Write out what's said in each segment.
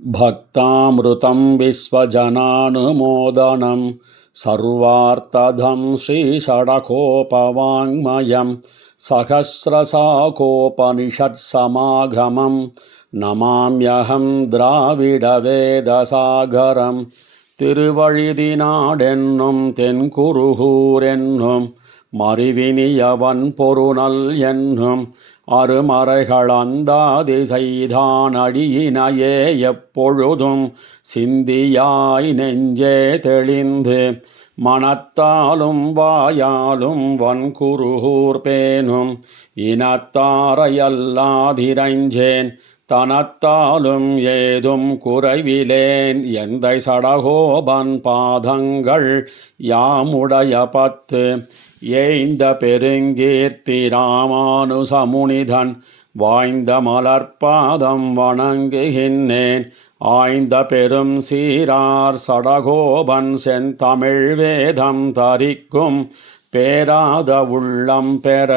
भक्तामृतं विश्वजनानुमोदनं सर्वार्थदं श्रीषडकोपवाङ्मयं सहस्रशाकोपनिषत्समागमं नमाम्यहं द्राविडवेदसागरं திருவழிதினாடென்னும் தென்குருகூர் என்னும் மறிவினியவன் பொருநல் என்னும் அருமறைகள் அந்தாதி செய்தான் அடியினையே எப்பொழுதும் சிந்தியாய் நெஞ்சே தெளிந்து மனத்தாலும் வாயாலும் வன்குருகூர் பேணும் இனத்தாரையல்லாதிரைஞ்சேன் தனத்தாலும் ஏதும் குறைவிலேன் எந்தை சடகோபன் பாதங்கள் யாமுடைய பத்து ஏய்ந்த பெருங்கீர்த்தி ராமானுசமுனிதன் வாய்ந்த மலர்பாதம் வணங்குகின்றேன் ஆய்ந்த பெரும் சீரார் சடகோபன் செந்தமிழ் வேதம் தரிக்கும் பேராத உள்ளம் பெற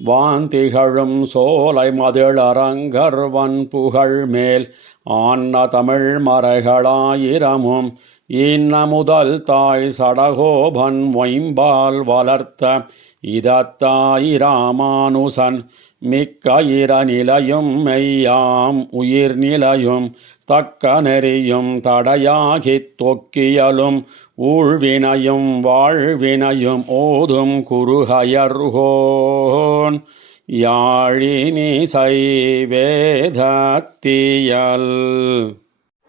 வாந்திகழும் சோலை மதிளரங்கர்வன் புகழ் மேல் ஆன்ன தமிழ் மறைகளாயிரமும் இன்ன முதல் தாய் சடகோபன் மொயம்பால் வளர்த்த இதத்தாய் ராமானுசன் மிக்க நிலையும் மெய்யாம் உயிர் நிலையும் தக்க நெறியும் தடையாகித் தொக்கியலும் ஊழ்வினையும் வாழ்வினையும் ஓதும் குருகயர்கோன் யாழினிசை வேதத்தியல்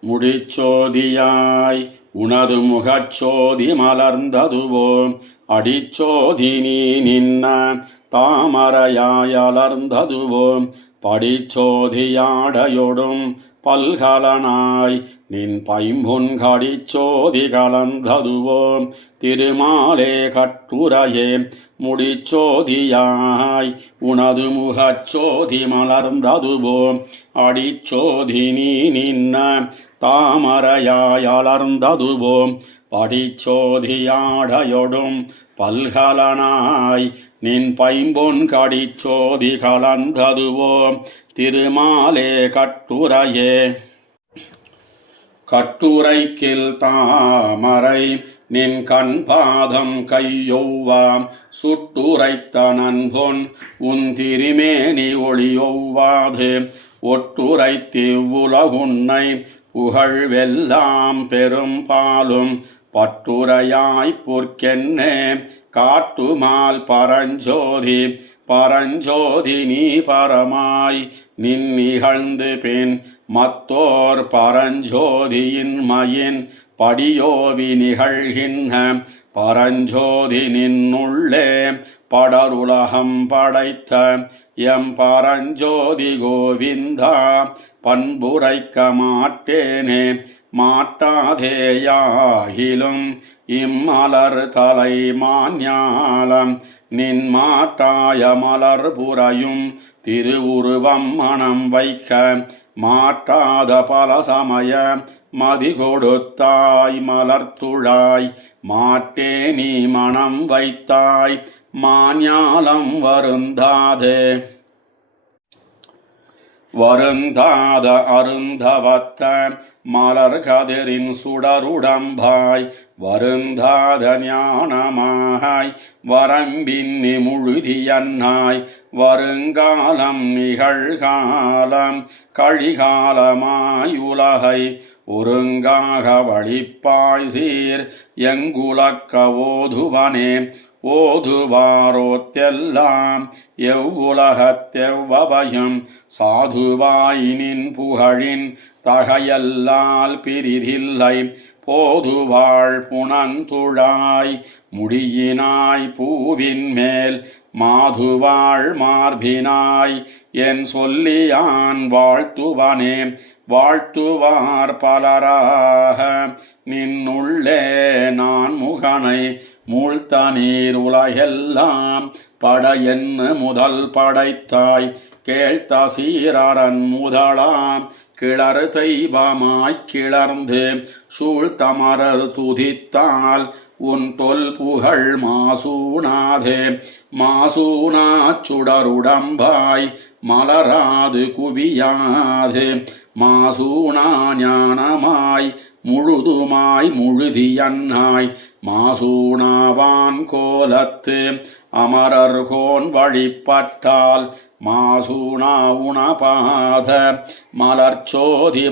முடிச்சோதியாய் உனது முகச்சோதி மலர்ந்ததுவோ அடிச்சோதி நீ நின்ன தாமரையாய் அலர்ந்ததுவோ படிச்சோதியாடையொடும் பல்கலனாய் நின் பைம்பொன் கடிச்சோதி கலந்ததுவோ திருமாலே கட்டுரையே முடிச்சோதியாய் உனது முகச்சோதி மலர்ந்ததுவோ அடிச்சோதி நீ நின்ன தாமரையாய் அலர்ந்ததுவோ படிச்சோதியாடையொடும் பல்கலனாய் நின் பைம்பொன் கடிச்சோதி கலந்ததுவோ திருமாலே கட்டுரையே கட்டுரைக்கில் தாமரை நின் கண் பாதம் கையொவ்வாம் சுட்டுரைத்த நன்பொன் உன் திருமேனி ஒளியொவ்வாது ஒட்டுரைத்திவ்வுலகுன்னை புகழ்வெல்லாம் பெரும் பாலும் பட்டுரையாய் பொற்கென்னே காட்டுமால் பரஞ்சோதி பரஞ்சோதி நீ பரமாய் நின் நிகழ்ந்து பின் மத்தோர் பரஞ்சோதியின் மயின் படியோவி நிகழ்கின்ற பரஞ்சோதி நின்னுள்ளே படருலகம் படைத்த எம் பரஞ்சோதி கோவிந்தா பண்புரைக்க மாட்டேனே மாட்டாதேயாகிலும் இம்மலர் தலை மாஞாலம் நின் மாட்டாய மலர் புரையும் திருவுருவம் மனம் வைக்க மாட்டாத பல சமய மதி கொடுத்தாய் மலர்த்துழாய் மாட்டே நீ மனம் வைத்தாய் மாஞாலம் வருந்தாதே வருந்தாத அருந்தவத்த மலர் கதிரின் சுடருடம்பாய் வருந்தாத ஞானமாய் வரம்பின்னி முழுதியன்னாய் வருங்காலம் நிகழ்காலம் கழிகாலமாய் உலகை ஒருங்காக வழிப்பாய் சீர் எங்குலக்க ஓதுவனே ஓதுவாரோத்தெல்லாம் எவ்வுலகத்தெவ்வபயம் சாதுவாய் நின் புகழின் தகையல்லால் பிரிதில்லை போதுவாள் புனந்துழாய் முடியினாய் பூவின் மேல் மாதுவாள் மார்பினாய் என் சொல்லியான் வாழ்த்துவனே வாழ்த்துவார் பலராக நின்னுள்ளே நான் முகனை மூழ்த்த நீர் உலகெல்லாம் பட என்ன முதல் படைத்தாய் கேழ்த்த சீரன் முதலாம் கிளறு தெய்வமாய்க் கிளர்ந்து சூழ்த்தமரர் துதித்தால் உன் தொல் புகழ் மாசூனாதே மாசூனாச் சுடருடம்பாய் மலராது குவியாது மாசூனா ஞானமாய் முழுதுமாய் முழுதியன்னாய் மாசூனாவான் கோலத்து அமரர்கோன் வழிபட்டால் மாசூனா உணபாத மலர்ச்சோதி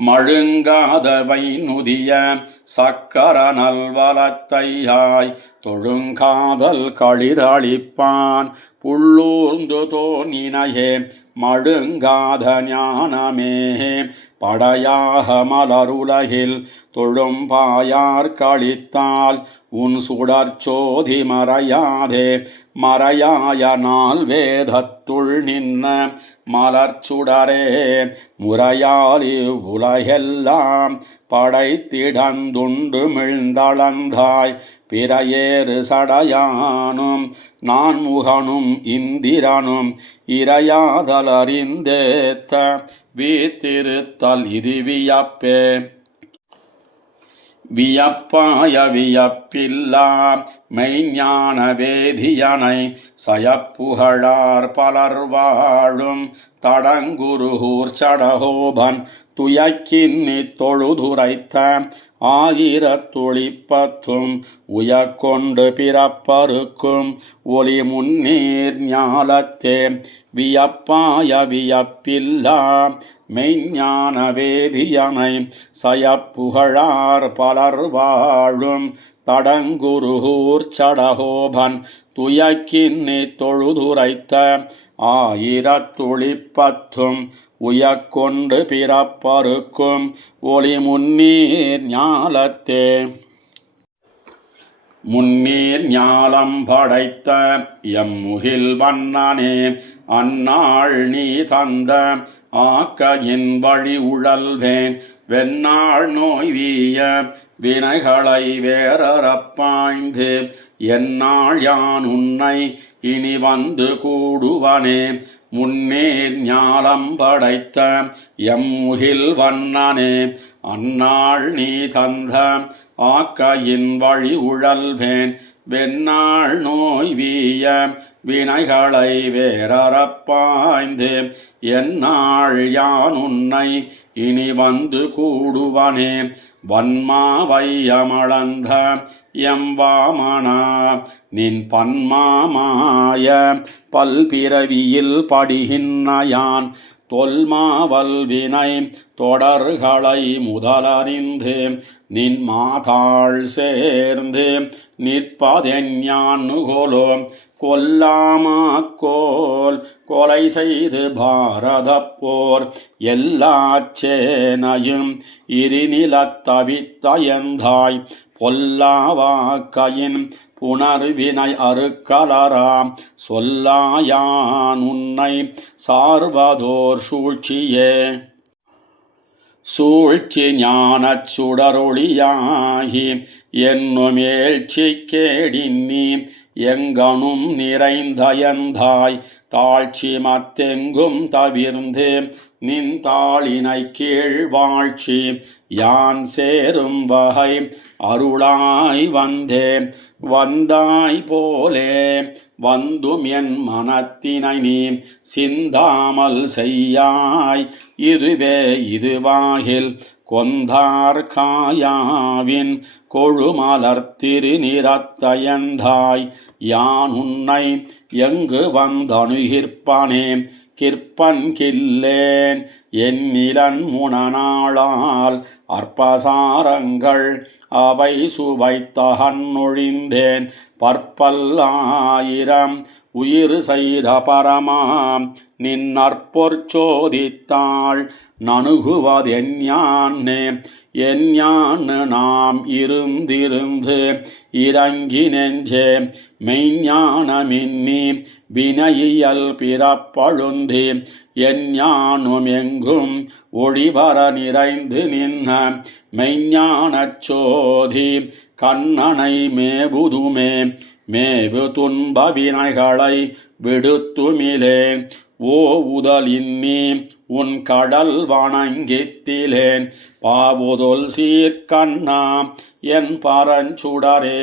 மழுங்காதவை நுதிய சக்கர நல்வலத்தையாய் தொழுங்காதல் களிரளிப்பான் புள்ளூர்ந்து தோன்னினையே மழுங்காத ஞானமே படையாக மலருலகில் தொழும்பாயார் கழித்தால் உன் சுடர்ச்சோதி மறையாதே மறையாய நாள் வேதத்துள் நின்ன மலர்ச்சுடரே முறையாலி உலகெல்லாம் படைத்திடந்துண்டு மிழ்ந்தளந்தாய் பிறையேறு சடையானும் நான் முகனும் இந்திரனும் இறையாதலறிந்தேத்த வீத்திருத்தல் இது வியப்பே வியப்பாய வியப்பில்லா மெய்ஞான வேதியனை சயப்புகழார் பலர் வாழும் தடங்குருகூர் சடகோபன் துயக்கின்னி தொழுதுரைத்த ஆயிரத்துளிப்பத்தும் உயக்கொண்டு பிறப்பருக்கும் ஒளி முன்னீர் ஞாலத்தே வியப்பாய வியப்பில்லா மெய்ஞான வேதியனை சயப்புகழார் பலர் வாழும் தடங்குருகூர் சடகோபன் துயக்கின்னி தொழுதுரைத்த ஆயிரத்துளிப்பத்தும் உயக்கொண்டு பிறப்பருக்கும் ஒளி முன்னீர் ஞாலத்தே முன்னீர் ஞாலம் படைத்த எம்முகில் வண்ணனே அந்நாள் நீ தந்த ஆக்கையின் வழி உழல்வேன் வெண்ணாள் நோய் வீய வினைகளை வேறறப்பாய்ந்து எந்நாள் யான் உன்னை இனி வந்து கூடுவனே முன்னேர் ஞாலம் படைத்த எம்முகில் வண்ணனே அந்நாள் நீ தந்த ஆக்கையின் வழி உழல்வேன் வெண்ணாள் நோய் வீய வினைகளை வேறறப்பாய்ந்து எந்நாள் யான் உன்னை இனி வந்து கூடுவனே வன்மாவையமளந்த எம்வாமனா நின் பன்மாமாய பல்பிறவியில் படிகின்னையான் தொல்மாவல் வினை தொடர்களை முதலறிந்து நின் மாதாள் சேர்ந்து நிற்பதெஞ்ஞானுகோலோ கொல்லாமாக்கோல் கொலை செய்து பாரத போர் எல்லா சேனையும் இருநிலத்தவித்தயந்தாய் பொல்லாவாக்கையின் புனர்வினை அறுக்கலராம் சொல்லாயான் உன்னை சார்வதோர் சூழ்ச்சியே சூழ்ச்சி ஞானச் சுடரொளியாகி என்னுமேழ்ச்சி கேடின்னி எங்கனும் நிறைந்தயந்தாய் தாழ்ச்சி மத்தெங்கும் தவிர்ந்து நின் தாளினை கீழ் வாழ்ச்சி யான் சேரும் வகை அருளாய் வந்தே வந்தாய் போலே வந்தும் என் மனத்தினை நீ சிந்தாமல் செய்யாய் இதுவே இதுவாகில் கொந்தார் காயாவின் கொழுமலர் திருநிறத்தயந்தாய் யான் உன்னை எங்கு வந்தணுகிற்பனே கிற்பன் கில்லேன் என்னிலன் முனநாளால் அற்பசாரங்கள் அவை சுவைத்தகன்னொழிந்தேன் பற்பல்லாயிரம் உயிர் செய்த பரமாம் நின்னற்பொற்சோதித்தாள் நணுகுவதெஞ்ஞானே எஞ்ஞான்னு நாம் இருந்திருந்து இறங்கி நெஞ்சே மெய்ஞானமின்னி வினையியல் பிறப்பழுந்தி எஞ்ஞானும் எங்கும் ஒளிவர நிறைந்து நின்ன மெய்ஞானச் சோதி கண்ணனை மேவுதுமே மேவு துன்ப வினைகளை விடுத்துமிலே ஓவுதலின்னி உன் கடல் வணங்கித்திலேன் பாவுதொல் சீர்கண்ணா என் பரஞ்சுடரே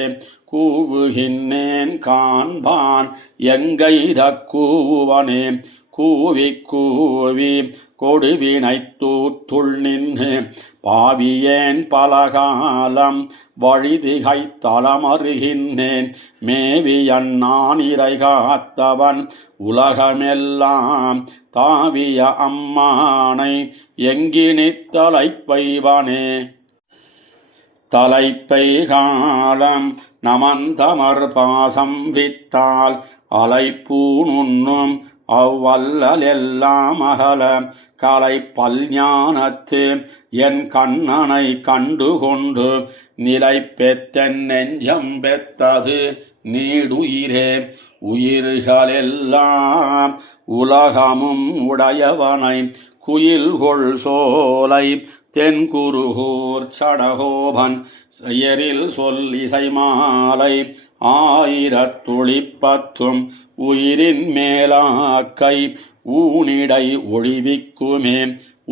கூவுகின்னேன் காண்பான் எங்கைதக் கூவனே கூவி கூவி கொடுவினைத்தூத்துள் நின்று பாவியேன் பலகாலம் வழிதிகை தலமருகின்றேன் மேவியன் நான் இறை காத்தவன் உலகமெல்லாம் தாவிய அம்மானை எங்கினித் தலைப்பைவனே தலைப்பை காலம் நமந்தமர் பாசம் விட்டால் அலைப்பூனுண்ணும் அவ்வல்லல் எல்லாம் அகல கலை பல்ஞானத்து என் கண்ணனை கண்டுகொண்டு நிலை பெத்தென் நெஞ்சம் பெத்தது நீடுயிரே உயிர்களெல்லாம் உலகமும் உடையவனை குயில்கொள் சோலை தென்குருகூர் சடகோபன் செயரில் சொல் இசை மாலை ஆயிரத்துளிப்பத்தும் உயிரின் மேலாக்கை ஊனிடை ஒழிவிக்குமே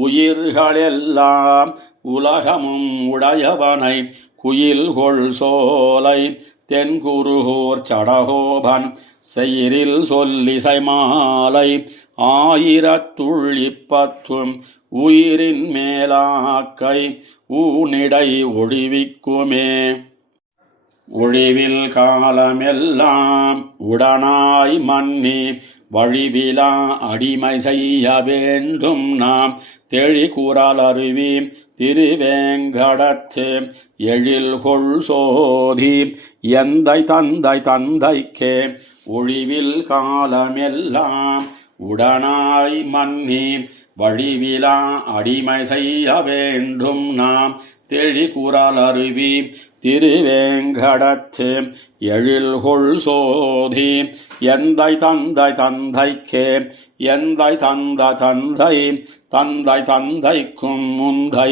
உயிர்களெல்லாம் உலகமும் உடையவனை குயில்கொள் சோலை தென்குருகூர் சடகோபன் செயரில் சொல்லிசை மாலை ஆயிரத்துளிப்பத்தும் உயிரின் மேலாக்கை ஊனிடை ஒழிவிக்குமே ஒழிவில் காலமெல்லாம் உடனாய் மன்னி வழிவிலா அடிமை செய்ய வேண்டும் நாம் தெழிகுரல் அருவி திருவேங்கடத்து எழில்கொள் சோதி எந்தை தந்தை தந்தைக்கே ஒழிவில் காலமெல்லாம் உடனாய் மன்னி வழிவிலா அடிமை செய்ய வேண்டும் நாம் தெழிகுரல் அருவி திருவேங்கடத்து எழில்கொள் சோதி எந்தை தந்தை தந்தைக்கே எந்தை தந்த தந்தை தந்தை தந்தைக்கும் முந்தை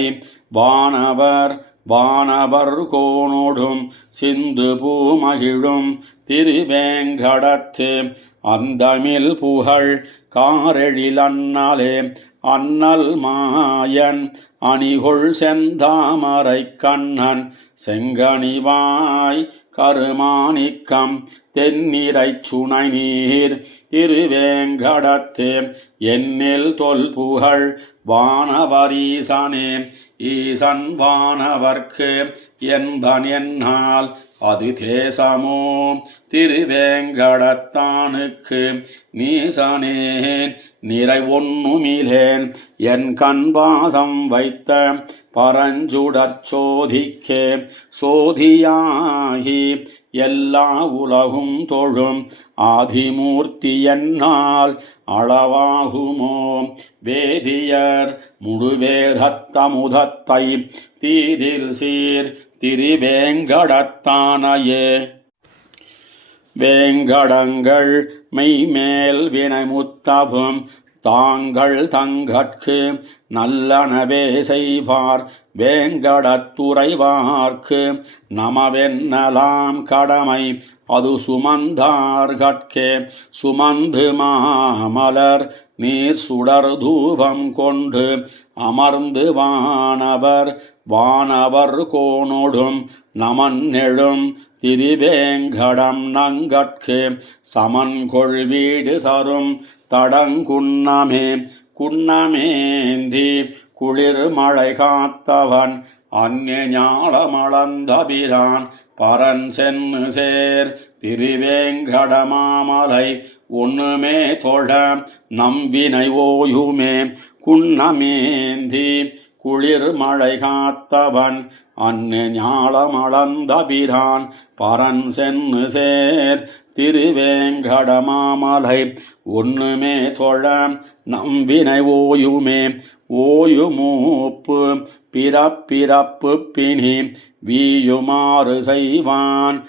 வானவர் வானவர் கோனோடும் சிந்து பூமகிழும் திருவேங்கடத்து அந்தமில் புகழ் காரெழில் அண்ணலே அண்ணல் மாயன் அணிகொள் செந்தாமரை கண்ணன் செங்கனிவாய் கருமாணிக்கம் தென்னிரை சுனை நீர் திருவேங்கடத்து எண்ணில் தொல் புகழ் வானவரீசனே ஈசன் வானவர்க்கு என்பன் என்னால் அது தேசமோ திருவேங்கடத்தானுக்கு நீசனேன் நிறை ஒன்னுமிலேன் என் கண்பாசம் வைத்த பரஞ்சுடற் சோதிக்கே சோதியாகி எல்லா உலகும் தொழும் ஆதிமூர்த்தி என்னால் அளவாகுமோ வேதியர் முழுவேதத்தமுதத்தை தீதில் சீர் திருவேங்கடத்தானையே வேங்கடங்கள் மெய்மேல் வினைமுத்தவும் தாங்கள் தங்கட்கு நல்லனவே செய்வார் வேங்கடத்துறைவார்க்கு நமவென்னலாம் கடமை அது சுமந்தார்கட்கே சுமந்து மாமலர் நீர் சுடர் தூபம் கொண்டு அமர்ந்து வானவர் வானவர் கோனோடும் நமன்னெழும் திருவேங்கடம் நங்கட்கு சமன்கொள் வீடு தரும் தடங்குன்னமே குன்னமேந்தி குளிர் மழை காத்தவன் அந்நிய ஞாலமளந்தபிரான் பரன் சென்னு சேர் திருவேங்கடமாமலை ஒன்றுமே தொழ நம்பினை ஓயுமே குன்னமேந்தி குளிர் மழை காத்தவன் அந்நிய ஞாலமளந்தபிரான் பரன் சென்னு சேர் திருவேங்கடமாமலை ஒன்றுமே தொழ நம்பினை ஓயுமே ஓயுமூப்பு பிறப்பிறப்பு பிணி வீயுமாறு செய்வான்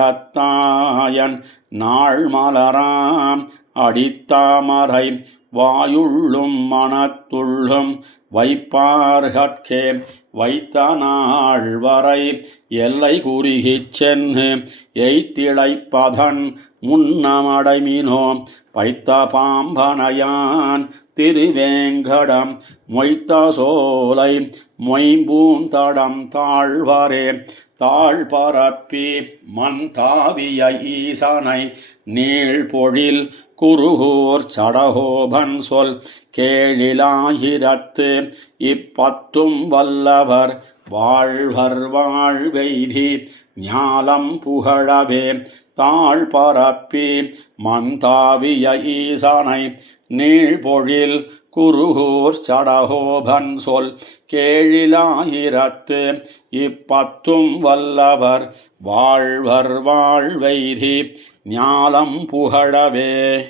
திருவேங்கடத்தாயன் நாள் மலராம் அடித்தாமரை வாயுள்ளும் மனத்துள்ளும் வைப்பார்கட்கே வைத்த நாள் வரை எல்லை குறுகிச் சென்று எய்திழைப்பதன் முன்னமடைமினோ வைத்த பாம்பனையான் திருவேங்கடம் மொய்த்த சோலை மொய்ம்பூந்தடம் தாழ்வரே தாழ்பரப்பி மண் தாவிய ஈசனை நீழ்பொழில் குருகூர் சடகோபன் சொல் கேழிலாயிரத்து இப்பத்தும் வல்லவர் வாழ்வர் வாழ்வெய்தி ஞாலம் புகழவே தாழ்பரப்பி மண் தாவிய ஈசனை நீழ்பொழில் குருகூர் சடகோபன் சொல் கேழிலாயிரத்து இப்பத்தும் வல்லவர் வாழ்வர் வாழ்வெய்தி ஞாலம் புகழவே.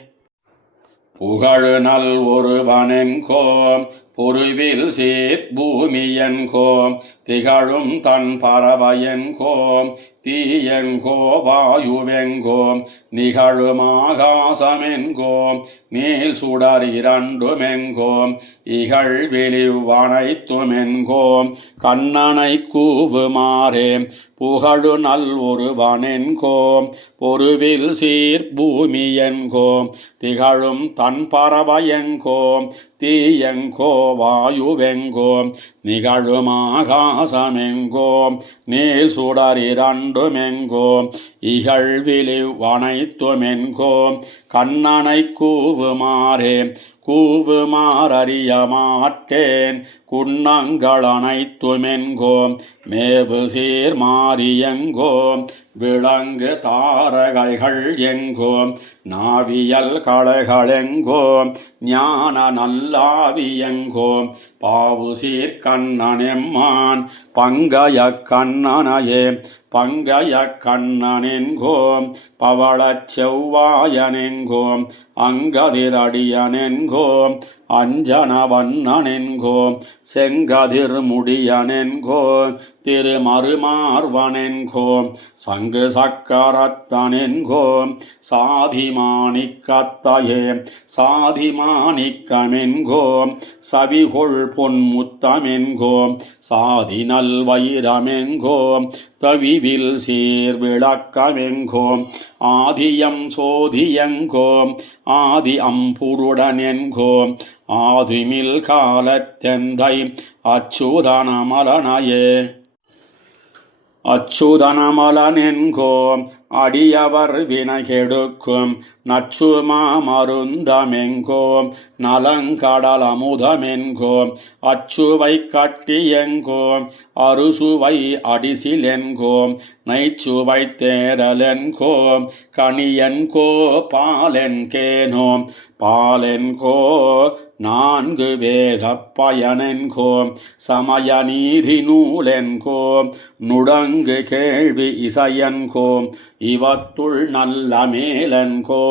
புகழு நல் ஒருவனென்கோ பொருவில் பூமியென்கோ திகழும் தன் பறவையென்கோ தீயென்கோ வாயுவெங்கோ நிகழும் ஆகாசமென்கோ நீல் சுடர் இரண்டுமென்கோ இகழ்வெளிவனைத்துமென்கோ கண்ணனை கூவுமாறே புகழு நல் ஒருவனென்கோ பொருவில் பூமியென்கோ திகழும் தன் பறவையென்கோ தீயெங்கோ வாயுவெங்கோ நிகழும் ஆகாசமெங்கோ நீல் சுடர் இரண்டுமெங்கோ இகழ்விழிவனைத்துமென்கோ கண்ணனை கூவுமாறே கூவுமாறறிய மாட்டேன் குன்னங்கள் அனைத்துமென்கோ மேவு சீர் மாறியெங்கோ விளங்கு தாரகைகள் எங்கோ நாவியல் களைகளெங்கோ ஞான நல்லாவியெங்கோ பாவு சீர் கண்ணனெம்மான் பங்கய கண்ணனையே பங்கய கண்ணனென்கோ பவளச் செவ்வாயனென்கோ அங்கதிரடியனென்கோ அஞ்சனவண்ணனென்கோ செங்கதிர் முடியனென்கோ திருமருமார்வனென்கோ சங்கு சக்கரத்தனென்கோ சாதிமாணிக்கத்தையே சாதிமாணிக்கமென்கோ சவிகொள் பொன்முத்தமென்கோ சாதி நல் வைரமென்கோ தவிவில் சீர் விளக்கமென்கோ ஆதியம் சோதியென்கோ ஆதி அம்புருடனென்கோ ஆதிமில் காலத்தெந்தை அச்சுதனமலனையே அச்சுதனமலனென்கோ அடியவர் வினைகெடுக்கும் நச்சுமா மருந்தமென்கோ நலங்கடலமுதமென்கோ அச்சுவை கட்டியென்கோ அறுசுவை அடிசிலென்கோ நைச்சுவை தேரலென்கோ கனியென்கோ பாலென்கேனோ பாலென்கோ நான்கு வேத பயனென்கோ சமய நீதி நூலென்கோ நுடங்கு கேள்வி இசையென்கோ இவத்துள் நல்ல மேலென்கோ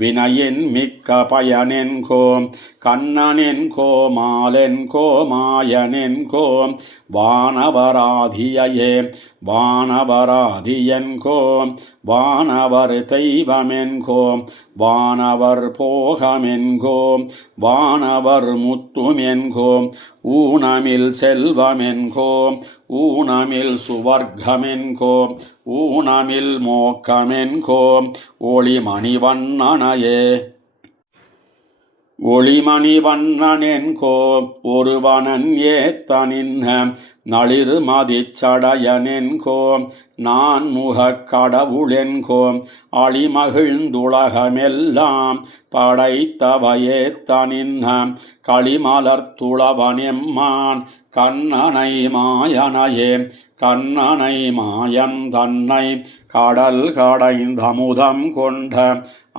வினையின் மிக்க பயனென்கோ கண்ணனென்கோ மாலென்கோ மாயனென்கோ வானவராதியே வானவராதியென்கோ வானவர் தெய்வமென்கோ வானவர் போகமென்கோ வானவர் முத்துமென்கோ ஊனமில் செல்வமென்கோ ஊனமில் சுவர்க்கமென்கோ ஊனமில் மோக்கமென்கோ ஒளிமணிவண்ணனையே ஒளிமணிவண்ணனென்கோ ஒருவனன் ஏத்தனின்ன நளிர் மதிச்சடையனென்கோ நான் முகக் கடவுளென்கோ அளிமகிழ்ந்துலகமெல்லாம் படைத்தவையேத்தனின்ன களிமலர்த்துளவனெம்மான் கண்ணனை மாயனையே கண்ணனை மாயன் தன்னை கடல் கடைந்தமுதம் கொண்ட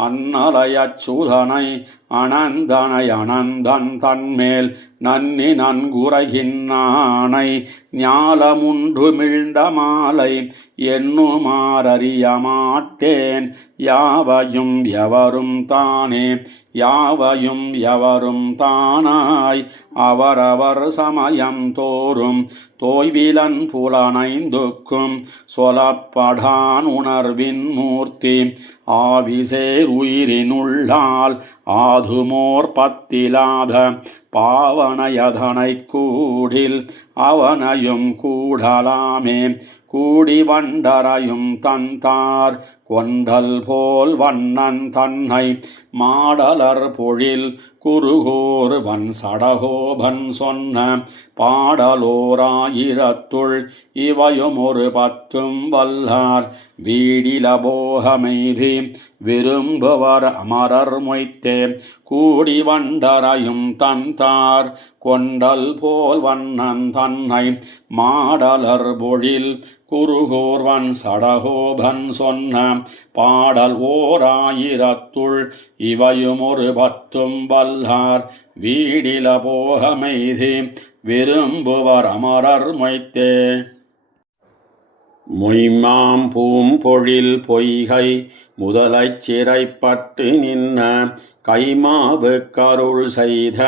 அன்னலயச்சுதனை அனந்தனை அனந்தன் தன்மேல் நன்னி நன்குரைகின்னானை ஞாலமுண்டு மிழ்ந்த மாலை எண்ணுமாறறிய மாட்டேன் யாவையும் எவரும் தானே யாவையும் எவரும் தானாய் அவரவர் சமயம் தோறும் தோய்விலன் புலனைந்துக்கும் சொலப்படான் உணர்வின் மூர்த்தி ஆவிசேர் உயிரினுள்ளால் ஆதுமோர் பத்திலாத பாவனையதனை கூடில் அவனையும் கூடலாமே கூடி வண்டரையும் தந்தார் கொண்டல் போல் வண்ணன் தன்னை மாடலர் பொழில் குருகோர் வன் சடகோபன் சொன்ன பாடலோராயிரத்துள் இவையும் ஒரு பத்தும் வல்லார் வீடில போகமெய்தி விரும்புவர் அமரர் மொய்த்தே கூடி வண்டரையும் தந்தார் கொண்டல் போல் வண்ணன் தன்னை மாடலர் பொழில் குருகோர்வன் சடகோபன் சொன்ன பாடல் ஓராயிரத்துள் இவையும் ஒரு பத்தும் வல்லார் வீடில போகமெய்தி விரும்புவர் அமரர் மொய்த்தே மொய்மாம் பூம்பொழில் பொய்கை முதலைச் சிறைப்பட்டு நின்ன கைமாவு கருள் செய்த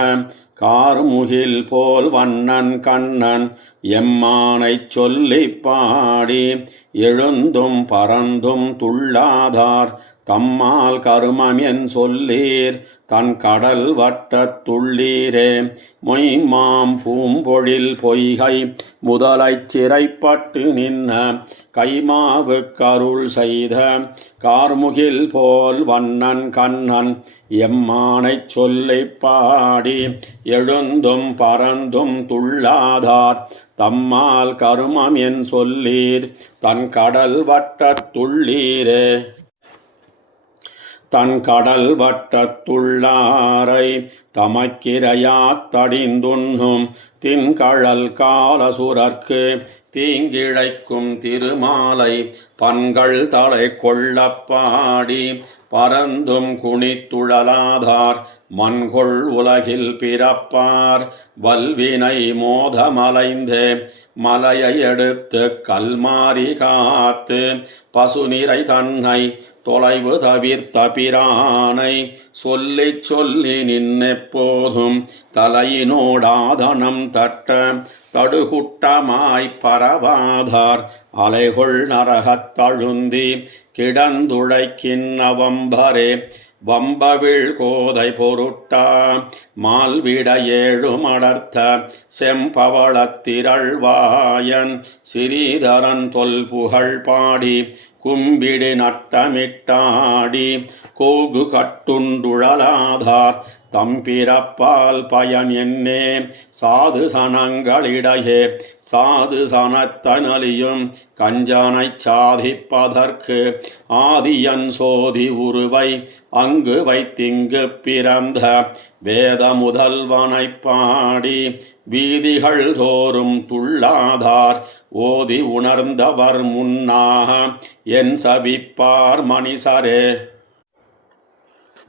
கார்முகில் போல் வண்ணன் கண்ணன் எம்மானைச் சொல்லிப் பாடி எழுந்தும் பறந்தும் துள்ளாதார் தம்மால் கருமம் என் சொல்லீர் தன் கடல் வட்டத் துள்ளீரே மொய்மாம் பூம்பொழில் பொய்கை முதலைச் சிறைப்பட்டு நின்ன கைமாவு கருள் செய்த கார்முகில் போல் வண்ணன் கண்ணன் எம்மானைச் சொல்லிப் பாடி எழுந்தும் பறந்தும் துள்ளாதார் தம்மால் கருமம் என் சொல்லீர் தன் கடல் வட்டத் துள்ளீரே தன் கடல் வட்டத்துள்ளாரை தமக்கிரையாத் தடிந்துண்ணும் தின்கழல் காலசுரர்க்கு தீங்கிழைக்கும் திருமாலை பண்கள் தலை கொள்ளப்பாடி பரந்தும் குனித்துழலாதார் மண்கொள் உலகில் பிறப்பார் வல்வினை மோதமலைந்தே மலையை எடுத்து கல்மாரி காத்து பசுநிறை தன்னை தொலைவு தவிர்த்த பிரானை சொல்லிச் சொல்லி நின்னெப்போதும் தலையினோடாதனம் தட்ட தடுகுட்டமாய்ப் பரவாதார் அலைகொள் நரகத் தழுந்தி கிடந்துழைக்கின்ன வம்பரே வம்பவிழ் கோதை பொருட்டா மால்விட ஏழுமடர்த்த செம்பவளத்திரள்வாயன் சிறீதரன் தொல்புகழ் பாடி கும்பிடி நட்டமிட்டாடி கோகு கட்டுண்டுழலாதார் தம்பிறப்பால் பயன் என்னே சாது சனங்களிடையே சாது சனத்தனலியும் கஞ்சனைச் சாதிப்பதற்கு ஆதியன் சோதி உருவை அங்கு வைத்திங்கு பிறந்த வேத முதல்வனைப் பாடி வீதிகள் தோறும் துள்ளாதார் ஓதி உணர்ந்தவர் முன்னாக என் சபிப்பார் மணிசரே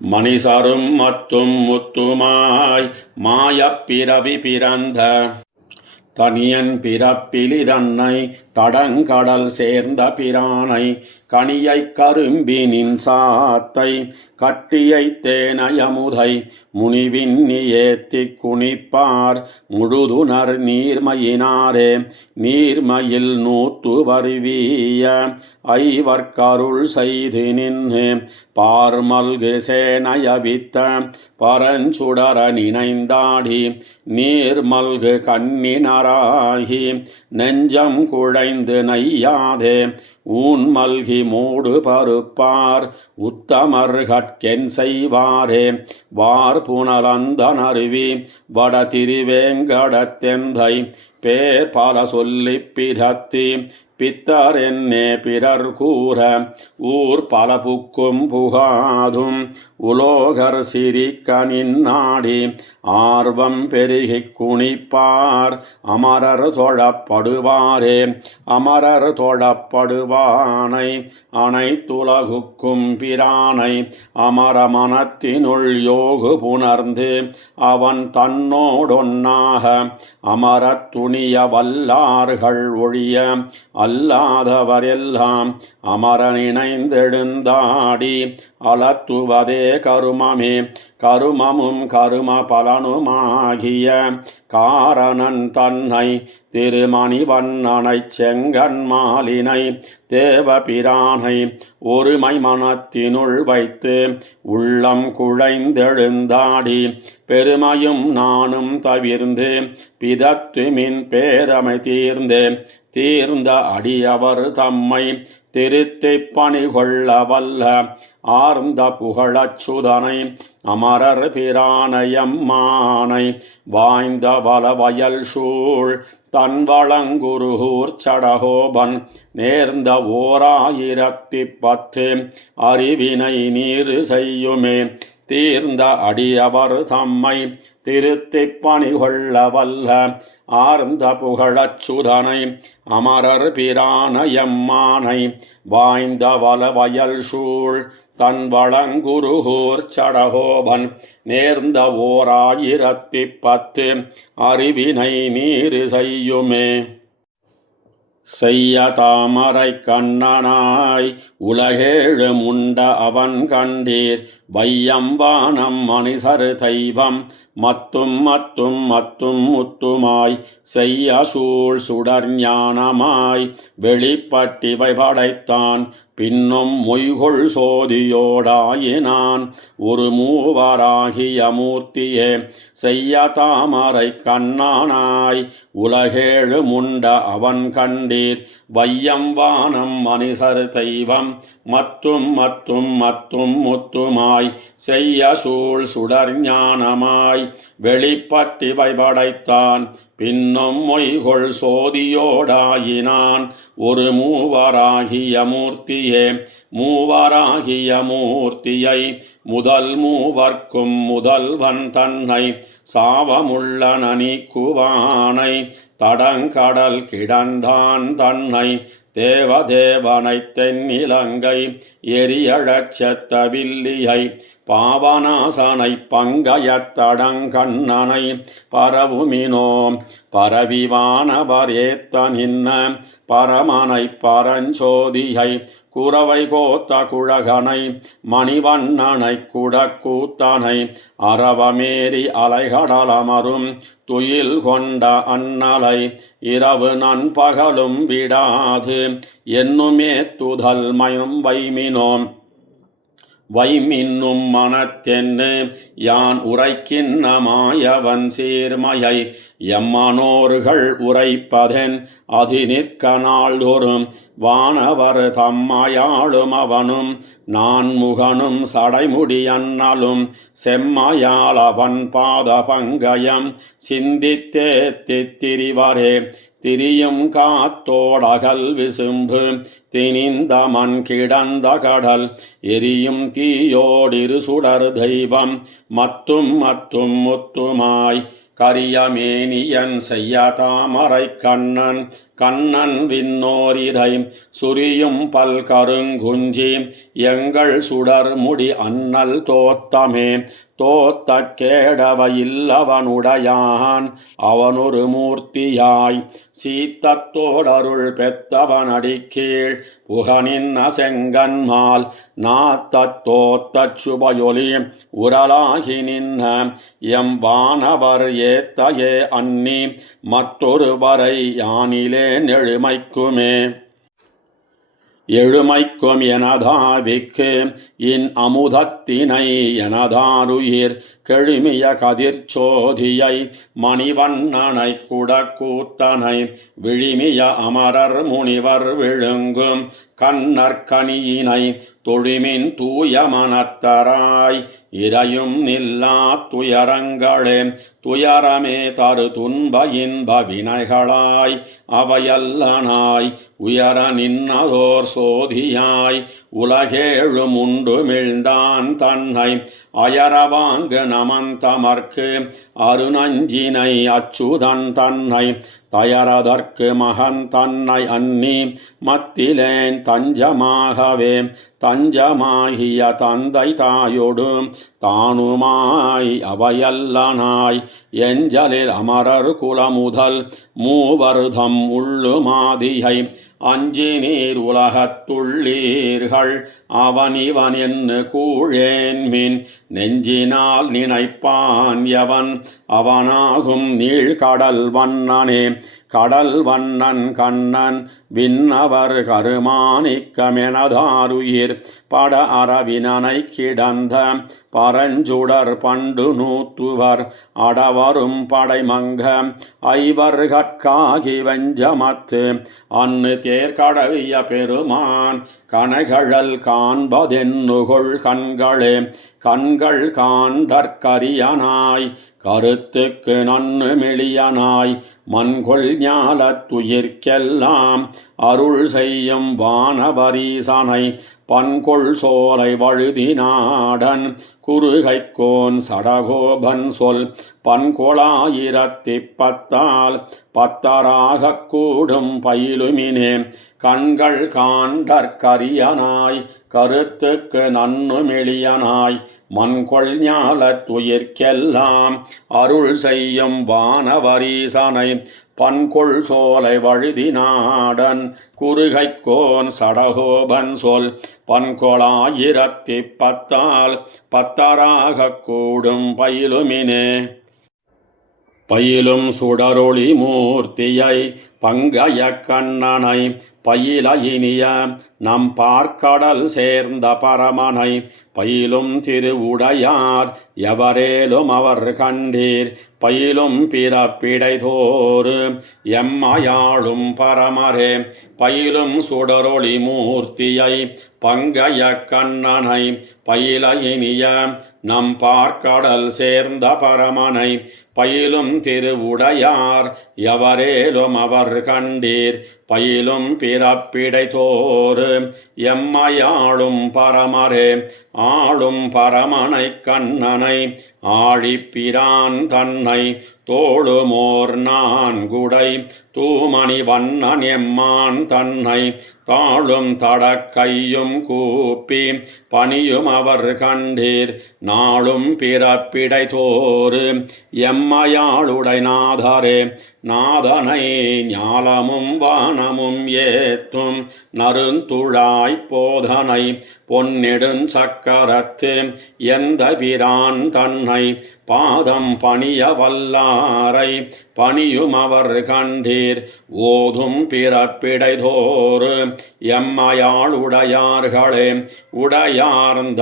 மணிசரும் மத்தும் முத்துமாய் மாயப்பிறவி பிறந்த தனியன் பிறப்பிலிதன்னை தடங்கடல் சேர்ந்த பிரானை கனியைக் கரும்பினின் சாத்தை கட்டியை தேனயமுதை முனிவின்னி ஏத்திக் குனிப்பார் முழுதுணர் நீர்மையினாரே நீர்மையில் நூத்து வருவிய ஐவர்க்கருள் செய்து நின்று பார்மல்கு சேனையவித்த பரஞ்சுடர நினைந்தாடி நீர்மல்கு கண்ணினராகி நெஞ்சம் குழைந்து நையாதே ஊன் மல்கி மூடு பருப்பார் உத்தமர்கட்கென் செய்வாரே வார் புனலந்தனருவி வட திருவேங்கடத்தெந்தை பேர் பல சொல்லிப் பிதத்தி பித்தர் என்னே பிறர் கூற ஊர் பல புக்கும் புகாதும் உலோகர் சிரிக்க நின்னாடி ஆர்வம் பெருகிக் குனிப்பார் அமரர் தொழப்படுவாரே அமரர் தொழப்படுவானை அனைத்துலகுக்கும் பிரானை அமர மனத்தினுள் யோகு புணர்ந்து அவன் தன்னோடொன்னாக அமரத் துணிய வல்லார்கள் ஒழிய அல்லாதவரெல்லாம் அமரன் இணைந்தெழுந்தாடி அலத்துவதே கருமமே கருமமும் கரும பலனுமாகிய காரணன் தன்னை திருமணிவண்ணனைச் செங்கன்மாலினை தேவபிரானை ஒருமை மனத்தினுள் வைத்து உள்ளம் குழைந்தெழுந்தாடி பெருமையும் நானும் தவிர்ந்து பிதத்துமின் பேதமை தீர்ந்த அடியவர் தம்மை திருத்திப் பணிகொள்ள வல்ல ஆர்ந்த புகழச்சுதனை அமரர் பிரானையம்மானை வாய்ந்த வலவயல் சூழ் தன் வளங்குருகூர் சடகோபன் நேர்ந்த 1010 அறிவினை நீரு செய்யுமே தீர்ந்த அடியவர் தம்மை திருத்திப் பணிகொள்ள வல்ல ஆர்ந்த புகழச்சுதனை அமரர் பிரானையம்மானை வாய்ந்த வலவயல் சூழ் தன் வளங்குருகூர் சடகோபன் நேர்ந்த 1010 அறிவினை நீரு செய்யுமே செய்ய தாமரை கண்ணனாய் உலகேழு முண்ட அவன் கண்டீர் வையம்பானம் மனிசரு தெய்வம் மத்தும் முத்துமாய் செய்ய சூழ் சுடர் ஞானமாய் வெளிப்பட்டிவை படைத்தான் பின்னும் மொய்கொள் சோதியோடாயினான் ஒரு மூவராகிய மூர்த்தியே செய்ய தாமரை கண்ணனாய் உலகேழு முண்ட அவன் கண்டீர் வையம் வானம் மனிசர் தெய்வம் மத்தும் முத்துமாய் செய்ய சூழ் சுடர் ஞானமாய் வெளிப்பட்டிவை படைத்தான் பின்னும் மொய்கொள் சோதியோடாயினான் ஒரு மூவராகிய மூர்த்தியே மூவராகிய மூர்த்தியை முதல் மூவர்க்கும் முதல்வன் தன்னை சாவமுள்ள நனிக்குவானை தடங்கடல் கிடந்தான் தன்னை தேவதேவனை தென்னிலங்கை எரியழச் செத்த வில்லியை பாவநாசனை பங்கயத்தடங்கண்ணனை பரவுமினோ பரவிவானவர் ஏத்த நின்ன பரமனை பரஞ்சோதியை குறவை கோத்த குழகனை மணிவண்ணனை குடக்கூத்தனை அரவமேறி அலைகடலமரும் துயில் கொண்ட அண்ணலை இரவு நண்பகலும் விடாது என்னுமே துதல் மயம் வைமினோம் வைமின்னும் மனத்தென்னு யான் உரைக்கின்ன மாயவன் சீர்மையை எம்மனோர்கள் உரைப்பதென் அதி நிற்க நாள்தோறும் வானவர் தம்மையாளும் அவனும் நான்முகனும் சடைமுடி அண்ணலும் செம்மையால் அவன் பாத பங்கயம் சிந்தித்தே திரிவரே திரியும் காத்தோடகல் விசும்பு திணிந்த மண் கிடந்த கடல் எரியும் தீயோடிரு சுடர் தெய்வம் மத்தும் முத்துமாய் கரியமேனியன் செய்ய தாமரை கண்ணன் விண்ணோரிரை சுரியும் பல் கருங்குஞ்சி எங்கள் சுடர் முடி அண்ணல் தோத்தமே தோத்த கேடவையில்லவனுடையான் அவனொரு மூர்த்தியாய் சீத்தத்தோடருள் பெத்தவன் அடிக்கீழ் புகனின்ன செங்கன்மால் நாத்தத்தோத்தச் சுபயொலி உரலாகி நின்ன எம்பானவர் ஏத்தையே அன்னி மற்றொருவரை யானிலே எழுமைக்கும் எனதாவிக்கு இன் அமுதத்தினை எனதாருயிர் கெழுமிய கதிர்ச்சோதியை மணிவண்ணனை குடக்கூத்தனை விழிமிய அமரர் முனிவர் விழுங்கும் கண்ணற்கனியினை தொழிமின் தூய மனத்தராய் இறையும் நில்லா துயரங்களே துயரமே தரு துன்ப இன்ப வினைகளாய் அவையல்லனாய் உயர நின்னதோர் சோதியாய் உலகேழு முண்டு மிழ்ந்தான் தன்னை அயரவாங்கு நமந்தமர்க்கு அருணஞ்சினை அச்சுதன் தன்னை தயரதற்கு மகன் தன்னை அன்னி மத்திலேன் தஞ்சமாகவே தஞ்சமாகிய தந்தை தாயொடு தானுமாய் அவையல்லனாய் எஞ்சலில் அமரர் குலமுதல் மூவருதம் உள்ளுமாதியை அஞ்சி நீர் உலகத்துள்ளீர்கள் அவனிவன் என்று கூழேன்மின் நெஞ்சினால் நினைப்பான் எவன் அவனாகும் நீழ்கடல் வண்ணனே கடல் வண்ணன் கண்ணன் விண்ணவர் கருமாணிக்கமெனதாருயிர் பட அரவினனை கிடந்த பரஞ்சுடர் பண்டு நூத்துவர் அடவரும் படைமங்க ஐவர் கற்காகி வெஞ்சமத்து அன்னு தேர்கடவிய பெருமான் கனைகழல் காண்பதென்னுகொள் கண்களே கண்கள் காண்டற்கரியனாய் கருத்துக்கு நன்னு மெளியனாய் மண்கொள் ஞாலத்துயிர்க்கெல்லாம் அருள் செய்யும் வானவரீசனை பன்கொள் சோலை வழுதிநாடன் குறுகைக்கோன் சடகோபன் சொல் பன்கொளாயிரத்திப்பத்தால் பத்தராகக் கூடும் பயிலுமினே கண்கள் காண்டற்கரியனாய் கருத்துக்கு நன்னு மெளியனாய் மண்கொள் ஞாலத்துயிர்க்கெல்லாம் அருள் செய்யும் வானவரீசனை பன்கொள் சோலை வழுதிநாடன் குறுகைக்கோன் சடகோபன் சொல் பன்கொளாயிரத்திப்பத்தால் பத்தராகக் கூடும் பயிலுமினே பயிலும் சுடரொளி மூர்த்தியை பங்கய கண்ணனை பயில இனிய நம் பார்க்கடல் சேர்ந்த பரமனை பயிலும் திருவுடையார் எவரேலும் அவர் கண்டீர் பயிலும் பிறப்பிடை தோறு எம்மையாளும் பரமரே பயிலும் சுடரொளி மூர்த்தியை பங்கய கண்ணனை பயில இனிய நம் பார்க்கடல் சேர்ந்த பரமனை பயிலும் திருவுடையார் எவரேலும் அவர் கண்டீர் பயிலும் பிறப்பிடை தோறு எம்மையாளும் பரமரே ஆளும் பரமனை கண்ணனை ஆழிப்பிரான் தன்னை தோளுமோர் நான்குடை தூமணி வண்ணன் எம்மான் தன்னை தாளும் தடக்கையும் கூப்பி பணியும் அவர் கண்டீர் நாளும் பிறப்பிடை தோறு எம்மையாளுடை நாதரே நாதனை ஞாலமும் வானமும் ஏத்தும் நறுந்துழாய் போதனை பொன்னெடுஞ் சக்கரத்து எந்த பிரான் தன்னை பாதம் பணிய வல்லாரை பணியும் அவர் கண்டீர் ஓதும் பிறப்பிடை தோறு எம்மையாள் உடையார்களே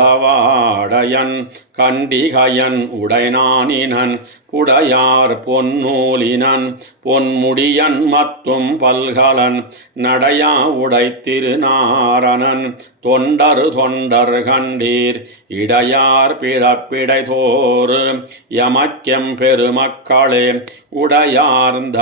உடையார்ந்தவாடையன் கண்டிகையன் உடைநானினன் புடையார் பொன்னூலினன் பொன்முடியன் மத்தும் பல்கலன் நடையா உடைத்திருநாரணன் தொண்டர் கண்டீர் இடையார் பிறப்பிடை தோறு எமக்கெம் பெருமக்களே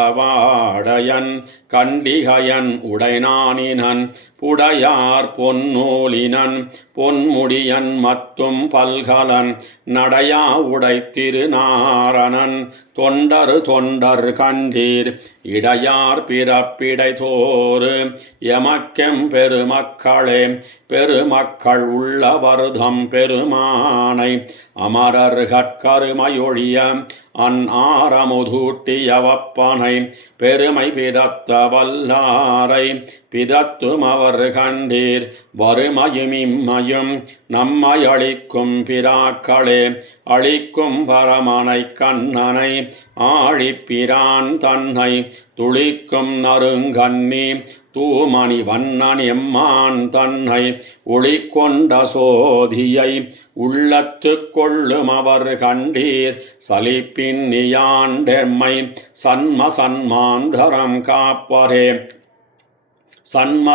உடையார்ந்தவாடையன் கண்டிகையன் உடைநானினன் புடையார் பொன்னூலினன் பொன்முடியன் மத்தும் பல்கலன் நடையா உடைத்திருநாரணன் தொண்டர் கண்டீர் இடையார் பிறப்பிடை தோறு எமக்கெம் பெருமக்களே பெருமக்கள் உள்ளவர்தம் பெருமானை அமரர் கற்கருமையொழிய ஆரமுதூட்டியவப்பனை பெருமை பிதத்த வல்லாரை பிதத்தும் அவர் கண்டீர் வறுமையும் இம்மையும் நம்மை அளிக்கும் பிராக்களே அளிக்கும் பரமனை கண்ணனை ஆழிப்பிரான் தன்னை துளிக்கும் நறுங்கண்ணி தூமணி வண்ணன் எம்மான் தன்னை ஒளி கொண்ட சோதியை உள்ளத்து கொள்ளும் அவர் கண்டீர் சலிப்பின்னியாண்டெம்மை சன்மாந்தரம் காப்பரே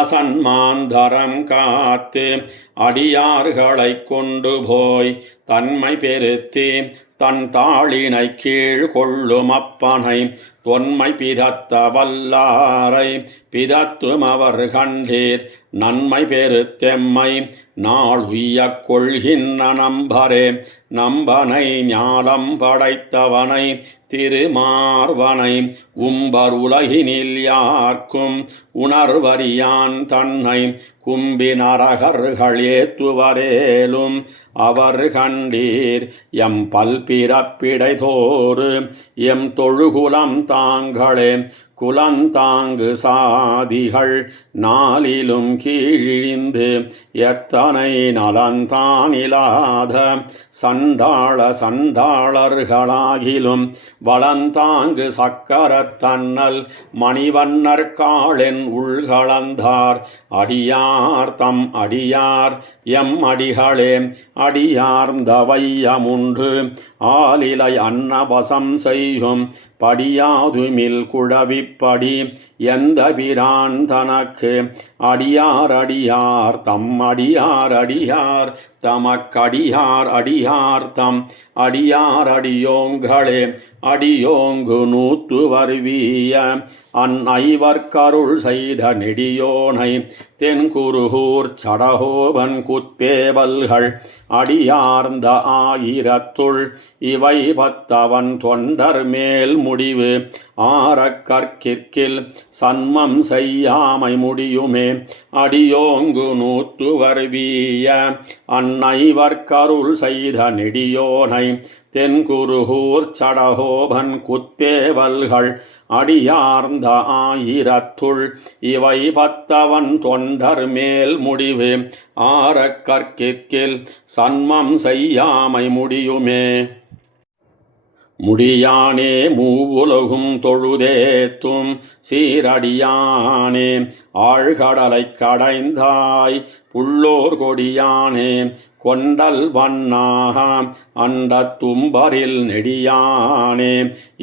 சன்மாந்தரம் காத்து அடியார்களை கொண்டு போய் தன்மை பெருத்தி தன் தாளினை கீழ் கொள்ளும் அப்பனை தொன்மை பிதத்த வல்லாரை பிதத்தும் அவர் கண்டீர் நன்மை பெருத்தெம்மை நாள் உய்யக் கொள்கின்ற நம்பரே நம்பனை ஞானம் படைத்தவனை திருமார்வனை உம்பர் உலகினில் யார்க்கும் உணர்வறியான் தன்னை கும்பினரகர்கள் ஏத்துவரேலும் அவர் கண்டீர் எம் பல்பிறப்பிடை தோறு எம் தொழுகுலம் தாங்களே குலந்தாங்கு சாதிகள் நாளிலும் கீழிழிந்து எத்தனை நலந்தானிலாத சண்டாளர்களாகிலும் வளந்தாங்கு சக்கரத்தன்னல் மணிவண்ணர் காளென் உள்களந்தார் அடியார் தம் அடியார் எம் அடிகளே அடியார்ந்த வையமுன்று ஆலிலை அன்னவசம் செய்யும் படியாதுமில் குழவிப்படி எந்த பிரான் தனக்கு அடியார் அடியார் தம் அடியார் அடியார் தமக்கடியார் அடியார் தம் அடியார் அடியோங்களே அடியோங்கு நூத்து வருவிய அந்ஐவர்க்கருள் செய்த நெடியோனை தென்குருகூர் சடகோபன் குத்தேவல்கள் அடியார்ந்த ஆயிரத்துள் இவை பத்தவன் தொண்டர் மேல் முடிவு ஆரக்கற்கிற்கில் சன்மம் செய்யாமை முடியுமே அடியோங்கு நூத்து வருவிய அந்ஐவர்க்கருள் செய்த நெடியோனை தென்குருகூர் சடகோபன் குத்தேவல்கள் அடியார்ந்த ஆயிரத்துள் இவை பத்தவன் தொண்டர் மேல் முடிவு ஆரக்கற்கிற்கில் சன்மம் செய்யாமை முடியுமே முடியானே மூவுலகும் தொழுதேத்தும் சீரடியானே ஆழ்கடலைக் கடைந்தாய் புள்ளோர் கொடியானே கொண்டல் வண்ணாக அண்டத் தும்பரில் நெடியானே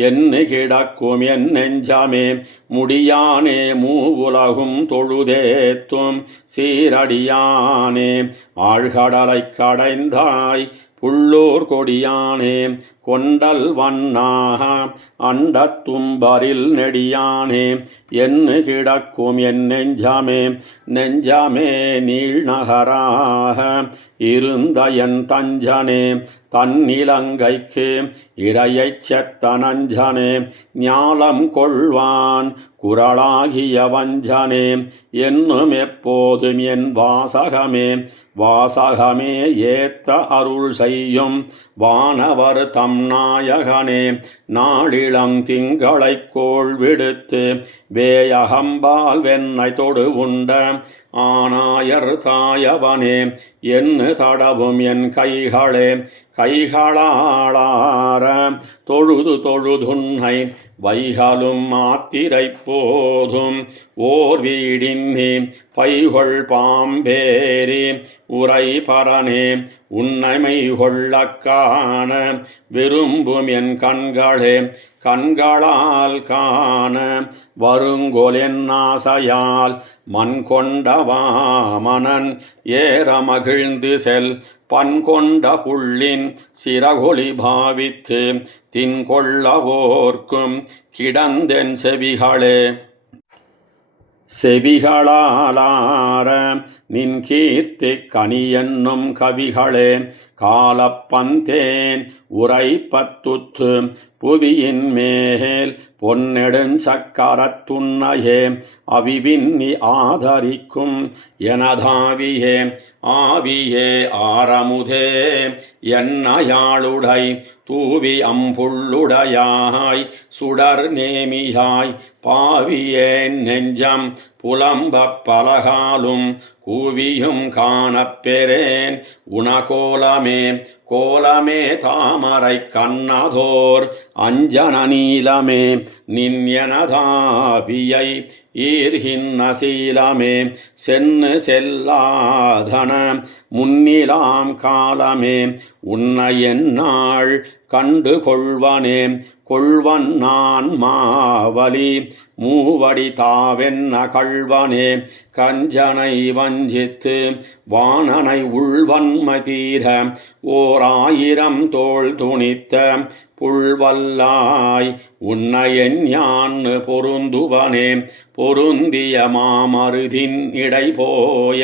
என்னு கிடக்கும் என் நெஞ்சமே முடியானே மூவுலகும் தொழுதேத்தும் சீரடியானே ஆழ்கடலைக் கடைந்தாய் புள்ளோர் கொடியானே கொண்டல் வண்ணாக அண்டத் தும்பரில் நெடியானே என்னு கிடக்கும் என் நெஞ்சமே நெஞ்சமே நீழ்நகராக இருந்த என் தஞ்சனே தன்னிலங்கைக்கு இரையைச் செத்த நஞ்சனே ஞாலம் கொள்வான் குரலாகிய வஞ்சனே என்னும் எப்போதும் என் வாசகமே வாசகமே ஏத்த அருள் செய்யும் வானவர் தம் நாயகனே நாளிளம் திங்களைக் கோள் விடுத்து வேயகம்பால் வெண்ணை தொடு உண்ட ஆனாயர் தாயவனே என்று தடவும் என் கைகளே கைகளாளார தொழுது தொழுதுன்னை வைகளும் மாத்திரை போதும் ஓர் வீடின்னி பைகொள் பாம்பேரி உரை பரனே உன்னைமை கொள்ளக்கான விரும்பும் என் கண்களே கண்களால் காண வருங்கொலென் ஆசையால் மண் கொண்ட வாமனன் ஏற மகிழ்ந்து செல் பண்கொண்ட புள்ளின் சிறகொளி பாவித்து தின்கொள்ளவோர்க்கும் கிடந்தென் செவிகளே செவிகளாலார நின் கீர்த்தி கனி என்னும் கவிகளே காலப்பந்தேன் உரைப்பத்துத்து புவியின் மேல் பொன்னெடுஞ்சக்கரத்துன்னையே அவிவின்னி ஆதரிக்கும் எனதாவியே ஆவியே ஆரமுதே என்னையாளுடை தூவி அம்புள்ளுடையாய் சுடர் நேமியாய் பாவியேன் நெஞ்சம் புலம்பப் பலகாலும் கூவியும் காணப்பெறேன் உனகோலமே கோலமே தாமரை கண்ணதோர் அஞ்சன நீலமே நின் எனதாவியை ஈர்கின்ன சீலமே சென்னு செல்லாதன முன்னிலாம் காலமே உன்னை என்னாள் கண்டு கொள்வனே கொள்வன் நான் மாவலி மூவடி தாவென்ன கள்வனே கஞ்சனை வஞ்சித்து வானனை உள்வன்ம தீர ஓர் ஓராயிரம் தோள் துணித்த புல்வல்லாய் உன்னையன் யான் பொருந்துவனே பொருந்திய மாமருதின் இடை போய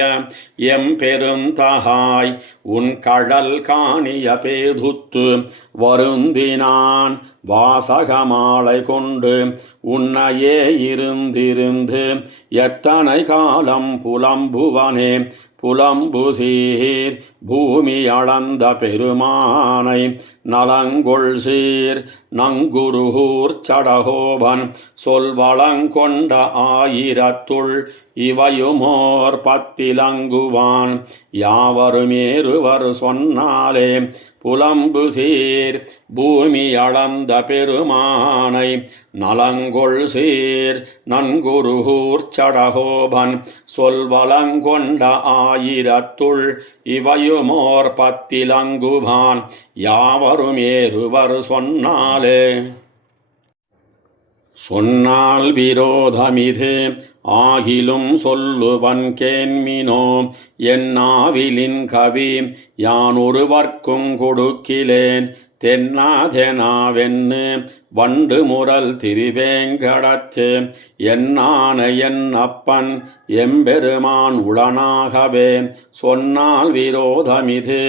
எம்பெருந்தகாய் உன் கழல் காணிய பேதுத்து வருந்தினான் வாசகமாலை கொண்டு உன்னையே இருந்திருந்து எத்தனை காலம் புலம்புவனே புலம்பு சீர் பூமி அளந்த பெருமானை நலங்கொள் சீர் நங்குருகூர் சடகோபன் சொல்வளங்கொண்ட ஆயிரத்துள் இவையுமோர் பத்திலங்குவான் யாவருமேறுவர் சொன்னாலே புலம்பு சீர் பூமி அளந்த பெருமானை நலங்கொள் சீர் நன்குருகூர் சடகோபன் சொல்வளங்கொண்ட ஆயிரத்துள் இவையுமோர் பத்திலங்குவான் யாவருமேறுவர் சொன்னாலே. சொன்னால் விரோதமிது ஆகிலும் சொல்லுவன் கேண்மினோ என்னாவிலின் கவி யான் ஒருவர்க்கும் கொடுக்கிலேன் தென்னாதெனாவென்னு வண்டு முரல் திருவேங்கடத்து என்னான என் அப்பன் எம்பெருமான் உளனாகவே சொன்னால் விரோதமிது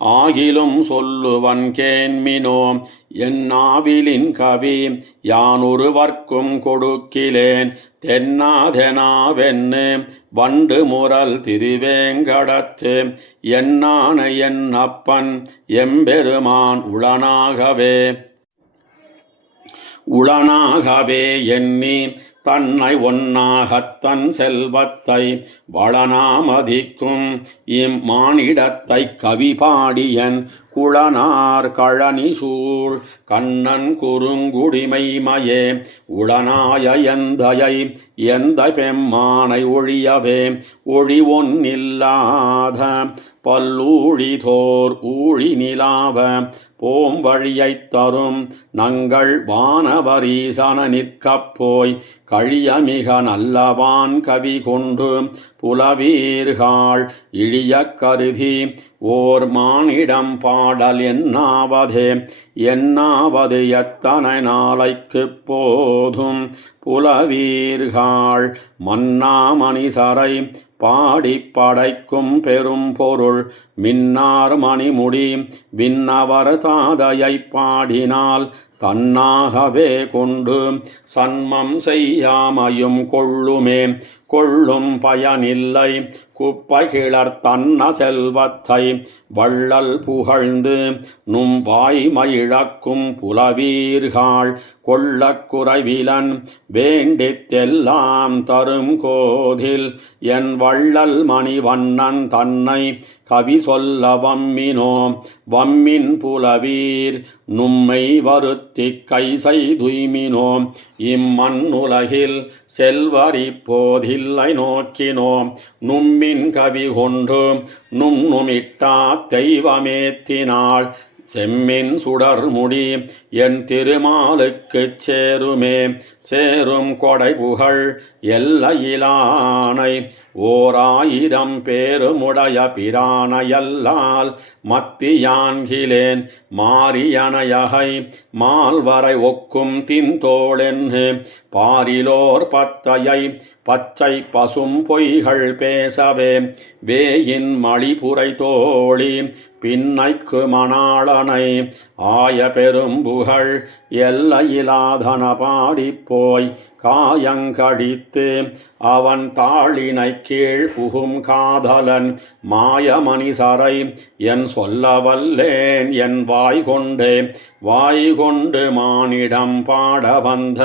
ஆகிலும் சொல்லுவன் கேண்மினோ என்னாவிலின் கவி யான் ஒருவர்க்கும் கொடுக்கிலேன் தென்னாதெனாவென்னு வண்டு முரல் திருவேங்கடத்து என்னான என் அப்பன் எம்பெருமான் உளனாகவே எண்ணி தன்னை ஒன்னாகத்தன் செல்வத்தை வளனாமதிக்கும் இம்மானிடத்தை கவி பாடியன் குளனார் கழனி சூழ் கண்ணன் குறுங்குடிமைமையே உளனாய எந்தையை எந்த பெம்மானை ஒழியவே ஒழி ஒன்னில்லாத பல்லூழிதோர் ஊழி நிலாவ போம் வழியைத் தரும் நங்கள் வானவரீசன நிற்கப் போய் கழியமிக நல்லவான் கவி கொண்டு புலவீர்கள் இழிய கருதி ஓர் மானிடம் பாடல் என்னாவது எத்தனை நாளைக்குப் போதும் புலவீர்கள் மன்னாமணிசரை பாடி படைக்கும் பெரும் பொருள் மின்னார் மணிமுடி விண்ணவர் தாதையை பாடினால் தன்னாகவே கொண்டு சன்மம் செய்யாமையும் கொள்ளும் பயனில்லை குப்பை கிளர் தன்ன செல்வத்தை வள்ளல் புகழ்ந்து நும் வாய்மயிழக்கும் புலவீர்கள் கொள்ள குறைவிலன் வேண்டித்தெல்லாம் தரும் கோதில் என் வள்ளல் மணிவண்ணன் தன்னை கவி சொல்ல வம்மின் புலவீர் நும்மை வருத்தி கை செய்துய்மினோ இம்மண்ணுலகில் செல்வரிப்போதில்லை நோக்கினோம் நும்மின் கவி கொண்டு நும்மிட்டா தெய்வமேத்தினாள் செம்மின் சுடர்முடி என் திருமாலுக்குச் சேரும் கொடை புகழ் எல்லையிலானை ஓராயிரம் பேருமுடைய பிரானையல்லால் மத்தியான்கிலேன் மாரியனையகை மால்வரை ஒக்கும் தின்தோளென்னு பாரிலோர் பத்தையை பச்சை பசும் பொய்கள் பேசவே வேயின் மணிபுரை தோழி பின்னைக்கு மணாளனை ஆய பெரும்புகழ் எல்லையிலாதன பாடிப்போய் காயங்கடித்து அவன் தாளினை கீழ் புகும் காதலன் மாயமணிசரை என் சொல்ல வல்லேன் என் வாய்கொண்டு மானிடம் பாட வந்த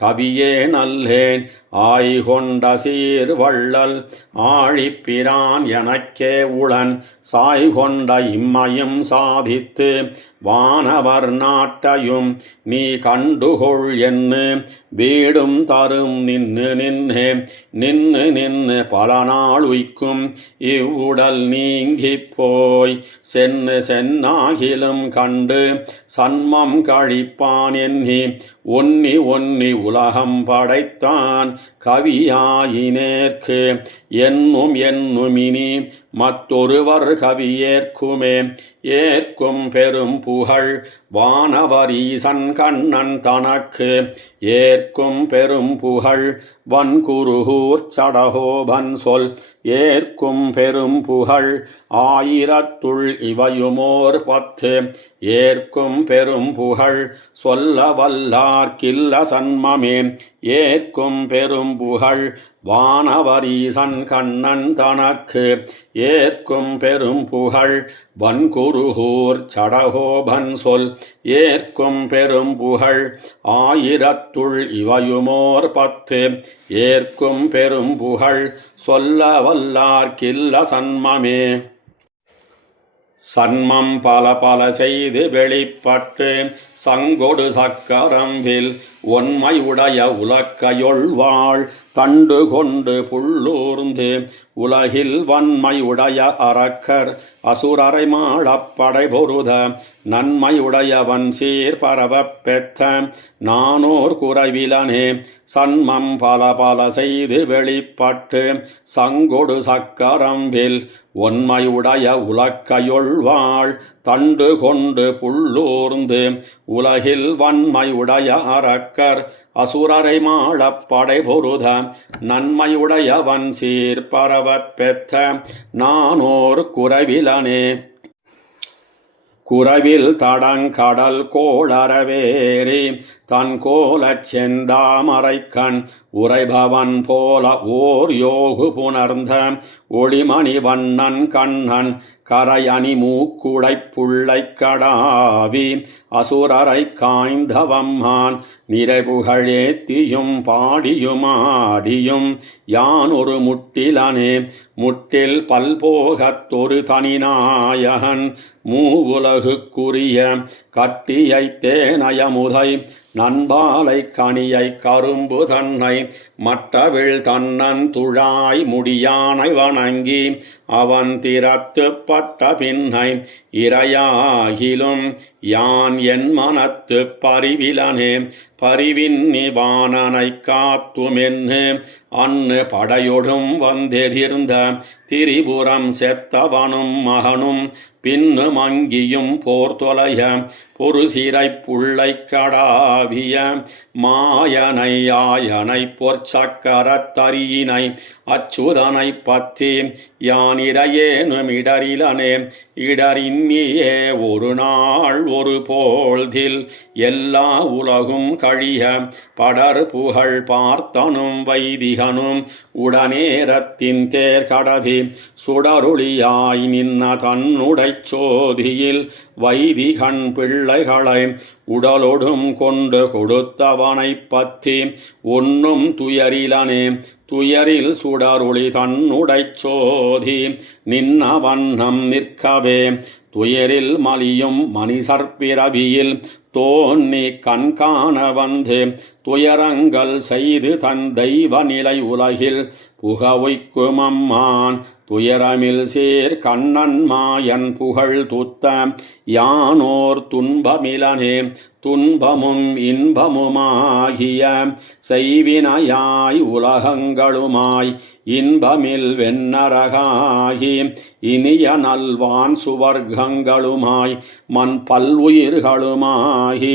கவியே நல்லேன் ஆய்கொண்ட சீர்வள்ளல் ஆழிப்பிரான் எனக்கே உளன் சாய்கொண்ட இம்மையும் சாதித்து வானவர் நாட்டையும் நீ கண்டுகொள் என்று வீடும் தரும் நின்னு பல நாள் உய்க்கும் இவ்வுடல் நீங்கிப் போய் சென்னாகிலும் கண்டு சன்மம் கழிப்பான் எண்ணி ஒன்னி உலகம் படைத்தான் கவியாயினேற்கு என்னும் இனி மற்றொருவர் கவி ஏற்குமே. ஏற்கும் பெரும் புகழ் வானவரீசன் கண்ணன் தனக்கு ஏற்கும் பெரும் புகழ் வன்குருகூர் சடகோபன் சொல். ஏற்கும் பெரும் புகழ் ஆயிரத்துள் இவையுமோர் 10. ஏற்கும் பெரும் புகழ் சொல்ல வல்லார்க்கில்ல சன்மமே. ஏற்கும் பெரும் புகழ் வானவரீசன் கண்ணன் தனக்கு ஏற்கும் பெரும் புகழ் வன்குருகூர் சடகோபன் சொல். ஏற்கும் பெரும் புகழ் ஆயிரத்துள் இவையுமோர் 10. ஏற்கும் பெரும் புகழ் சொல்ல வல்லார்க்கில்ல சன்மமே. சன்மம் பல பல செய்து வெளிப்பட்டு சங்கொடு சக்கரம்பில் ஒன்மை உடைய உலக்கையொள்வாள் தண்டு கொண்டு புள்ளூர்ந்து உலகில் வன்மை உடைய அரக்கர் அசுரரை மாளப்படை பொருத நன்மை உடையவன் சீர் பரவப் பெற்ற நானோர் குறைவிலனே. சன்மம் பல பல செய்து வெளிப்பட்டு சங்கொடு சக்கரம்பில் ஒன்மையுடைய உலக்கையொள்வாள் தண்டு கொண்டு புள்ளூர்ந்து உலகில் வன்மையுடைய அரக்கர் அசுரரை மாளப்படை பொருத நன்மையுடையவன் சீர் பரவப் பெற்ற நானோர் குறைவிலனே. குறைவில் தடங்கடல் கோளரவேரி தன் கோலச் செந்தாமரைக்கண் உரைபவன் போல ஓர் யோகு புணர்ந்த ஒளிமணி வண்ணன் கண்ணன் கரையணி மூக்குடை புள்ளை கடாவி அசுரரை காய்ந்தவம்மான் நிறைபுகழேத்தியும் பாடியுமாடியும் யான் ஒரு முட்டிலனே. முட்டில் பல்போகத்தொரு தனிநாயகன் மூவுலகுக்குரிய கட்டியை தேனயமுதை நண்பாலை கனியை கரும்பு தன்னை மட்டவிழ் தன்னன் துழாய் முடியானை வணங்கி அவன் திறத்து பட்ட பின்னை இறையாகிலும் யான் என் மனத்து பரிவிலனே. பரிவின் நிவானனை காத்துமென்னு அன்னு படையொடும் வந்தெதிர்ந்த திரிபுரம் செத்தவனும் மகனும் பின்னு மங்கியும் போர் தொலைய பொருசிறை புள்ளை கடாவிய மாயனை ஆயனை பொற்சக்கரத்தரியினை அச்சுதனை பத்தி யான் இடையேனும் இடரிலனே. இடரின்னியே ஒரு நாள் ஒரு போழ்தில் எல்லா உலகும் கழிய படர் புகழ் பார்த்தனும் வைதிகனும் உடனேரத்தின் தேர் கடவி சுடருளியாய் நின்ன தன்னுடை சோதியில் வைதிகன் பிள்ளைகளை உடலொடும் கொண்டு கொடுத்தவனை பற்றி ஒன்னும் துயரிலனே. துயரில் சுடருளி தன்னுடை சோதி நின்ன வண்ணம் நிற்கவே துயரில் மலியும் மணிசற்பிறவியில் தோன்னி கண்காண வந்து துயரங்கள் செய்து தன் தெய்வ நிலை உலகில் புகவைக்கும் அம்மான் துயரமில் சேர் கண்ணன் மாயன் புகழ் துத்த யானோர் துன்பமிலனே. துன்பமும் இன்பமுமாகிய செய்வினையாய் உலகங்களுமாய் இன்பமில் வெண்ணரகாகி இனிய நல்வான் சுவர்க்கங்களுமாய் மண் பல்வுயிர்களுமாகி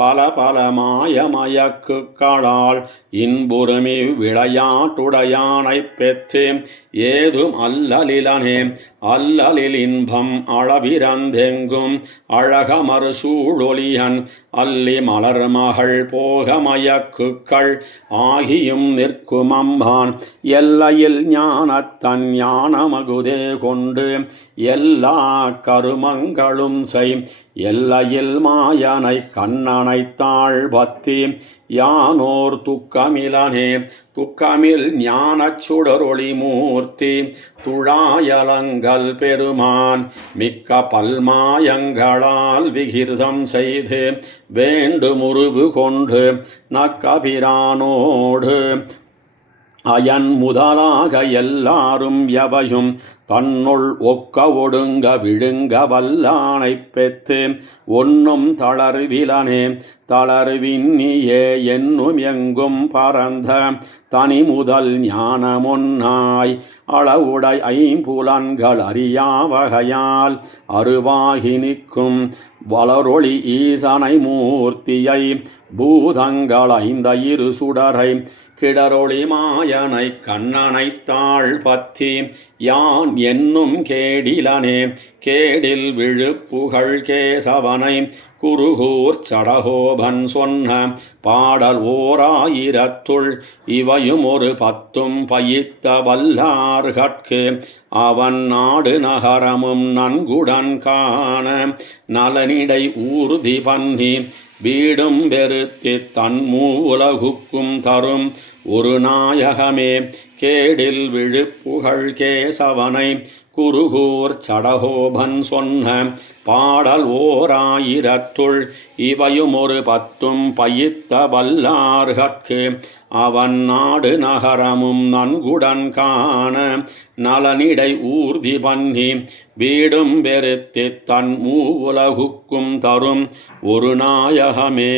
பல பல மாயமயக்குகளால் இன்புறுமி விளையாட்டுடையானை பெற்று ஏதும் அல்லலிலனே. அல்லலில் இன்பம் அளவிறந்தெங்கும் அழகமறு சூழொலியன் அல்லி மலர் மகள் போகமயக்குக்கள் ஆகியும் நிற்கும் அம்பான் எல்லையில் ஞானத்தன் ஞானமகுதே கொண்டு எல்லா கருமங்களும் செய் எல்லையில் மாயனை கண்ணனை தாழ்பத்தி யானோர் துக்கமிலனே. துக்கமில் ஞானச் சுடரொளி மூர்த்தி துழாயலங்கள் பெருமான் மிக்க பல்மாயங்களால் விகிர்தம் செய்து வேண்டுமுருவு கொண்டு நக்கபிரானோடு அயன் முதலாக எல்லாரும் எவையும் தன்னுள் ஒக்க ஒடுங்க விழுங்க வல்லானைப் பெத்து ஒன்னும் தளர்விலனே தளர்வின்னியே என்னும் எங்கும் பரந்த தனி முதல் ஞானமொன்னாய் அளவுடை ஐம்புலன்கள் அறியாவகையால் அருவாகி நிற்கும் வளரொளி ஈசனை மூர்த்தியை பூதங்கள் ஐந்த இரு சுடரை கிடரொளி மாயனை கண்ணனை தாழ் பத்தி யான் என்னும் கேடிலனே கேடில் விழுப்புகழ் கேசவனை குருகூர் சடகோபன் சொன்ன பாடல் ஓராயிரத்துள் இவையும் ஒரு பத்தும் பயித்த வல்லார்கட்கு அவன் நாடு நகரமும் நன்குடன் காண நலனிடை ஊர்தி பண்ணி வீடும் பெருத்தி தன்மூ உலகுக்கும் தரும் ஒரு நாயகமே கேடில் விழுப்புகழ் கேசவனை குருகூர் சடகோபன் சொன்ன பாடல் ஓராயிரத்துள் இவையும் ஒரு பத்தும் பயித்த வல்லார்கட்கு அவன் நாடு நகரமும் நன்குடன் காண நலனிடை ஊர்தி பண்ணி வீடும் பெருத்தி தன் மூவுலகுக்கும் தரும் ஒரு நாயகமே.